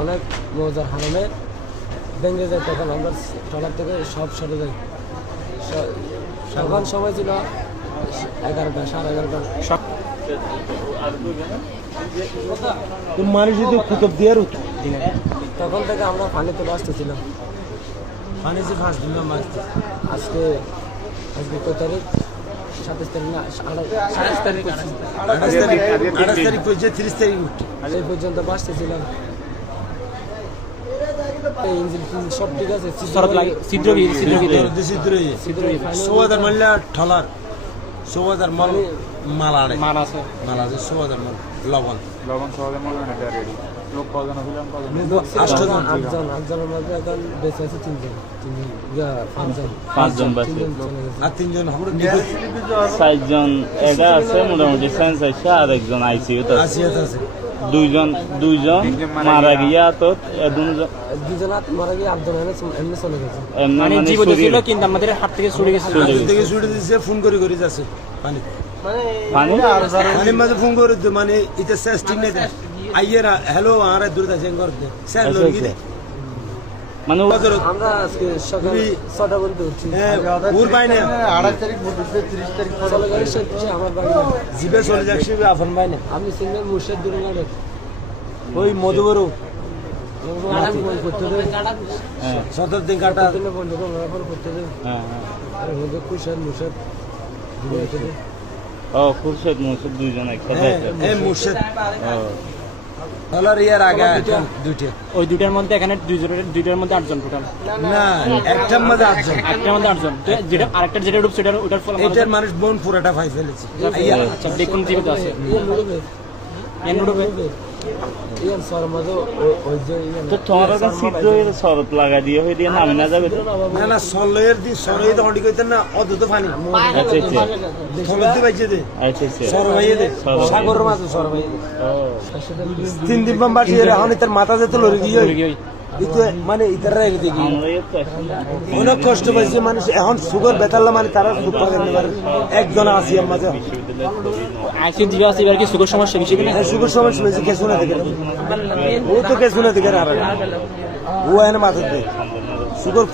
অনেক মজার হারণে ভেঙে যায়, তখন আমরা ট্রলার থেকে সব সরে যাই। তখন সময় ছিল 11টা, 11:30। মানুষ যদি কুতুব দিয়ে তখন থেকে আমরা পানি তুলে আসতেছিলাম। পানি যে ফার্স্ট দিন আজকে কত তারিখ? 27 তারিখ না, 28 তারিখ। 28 তারিখ পর্যন্ত 30 তারিখ এই পর্যন্ত বাঁচতেছিলাম। ইঞ্জিন সব ঠিক আছে, সোয়াদার মাল্লা ঠলার সোয়াদার মাল মাল আছে 1000 মাল লবণ সহজে মনে হয় না রেডি লোক কজন হইলাম কজন 8জনের মধ্যে এখন বেঁচে আছে 3জন, 5জন বাকি আর 3জন হবে 4জন এটা আছে মোটামুটি সেন্স আছে, আর একজন আইসিইউতে আছে। দুইজন মারা গিয়া তো দুজন মারা গিয়ে 8জন এমনি চলে গেছে। মানে জীবিত ছিল কিন্তু আমাদের হাত থেকে ছুটে গেছে। ফোন করে যাচ্ছে পানি মাঝে ফোন করে মানে এটা শেষ ঠিক নেই আইয়েরা হ্যালো আর দূর আছে স্যার মানে আমরা আজকে সকাল 6টা পর্যন্ত উঠছি। ওর বাই না 28 তারিখ 30 তারিখ চলে গেছে আমার বাড়ি জিবে চলে যাচ্ছে আফন বাই না। আপনি সিঙ্গেল মুর্শিদ দূরে না ওই মধুবরু করতে দেবে 17 দিন কাটা দিনে বন্ধ করতে দেবে। আর মধ্যে খুশাদ মুর্শিদ খুরশেদ মুর্শিদ দুইজন একসাথে আছে। মুর্শিদ ইয়ার আগে দুইটা, ওই দুইটার মধ্যে এখানে দুইটার মধ্যে 8জন টোটাল না একটার মধ্যে 8জন, একটার মধ্যে 8জন। যেটা আরেকটা যেটা রূপ সেটার ওটার ফল এটার মানুষ বোন পুরাটা ফাই ফেলেছে। আচ্ছা দেখুন জীবিত আছে তো তোমার সিদ্ধ শরৎ লাগা দিয়ে হয়ে দিয়ে নামে না যাবে না সলের দি সরে তো অডি কইতেন না অদ্ভুত পানি সলতে বাইছে দে সরবাইয়ে দে সাগরের মাঝে সরবাইয়ে দে 3 দিন বাসি এর এখন তার মাথা যেতে লরি গিয়ে ইতো মানে ইতার রেগে দেখি অনেক কষ্ট পাইছে মানুষ। এখন সুগার বেতাল্লা মানে তারা দুঃখ করতে পারে। একজন আছে আমার মাঝে আইসিইউ দিবা আছে, এবার কি সুগার সমস্যা বেশি কিনা? সুগার সমস্যা বেশি, কে শুনে দেখে ও তো কে শুনে দেখে আর ও এনে মাথা দে সুগার